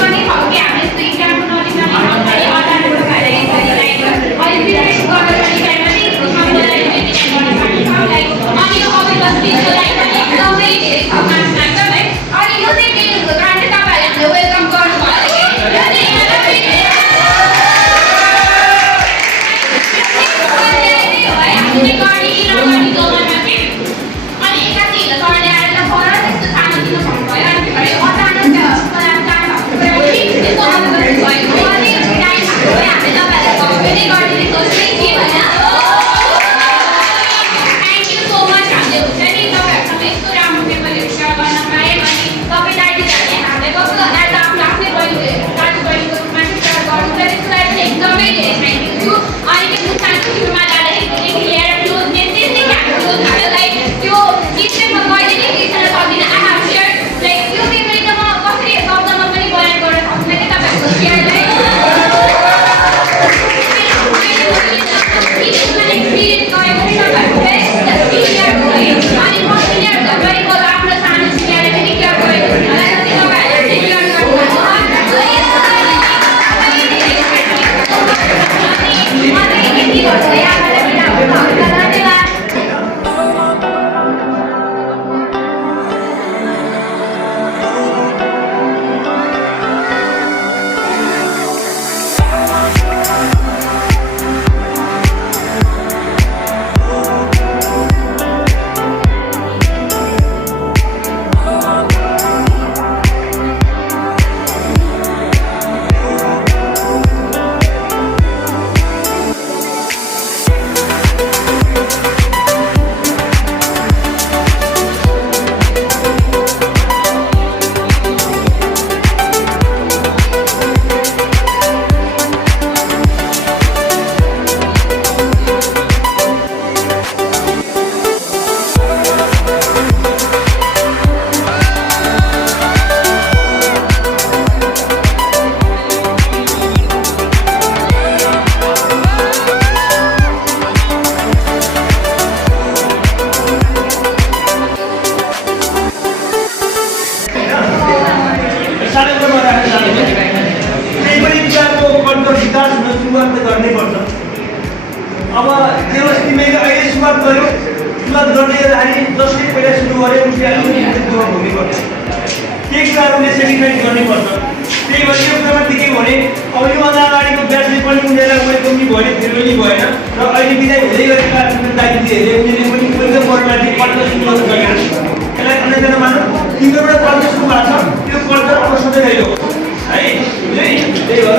วันนี้ขอแก้ไม่ซี आफ्नो सुरुवात त गर्नै पर्छ। अब जे होस् तिमीले अहिले सुरुवात गर्यो, सुरुवात गर्दै गर्दाखेरि जसले पहिला सुरु गर्यो उसले अलिकति दुःख भोग्नुपर्छ। त्यही कुराहरूले सेक्रिफाइस गर्नुपर्छ। त्यही भएर यो कुरामा के के भने अब योभन्दा अगाडिको ब्याचले पनि उनीहरूलाई उयो कम्ती भयो भने फेरि पनि भएन र अहिले बिदाइ हुँदै गरेका दाजुदिहरूले उनीहरूले पनि पहिलो बोर्डमा चाहिँ पल्ट सुरु गरेका छन्। यसलाई अन्यजना मानौँ तिम्रो एउटा कल्चर सुरु भएको छ, त्यो कल्चर अब सधैँ रह्यो है। त्यही भएर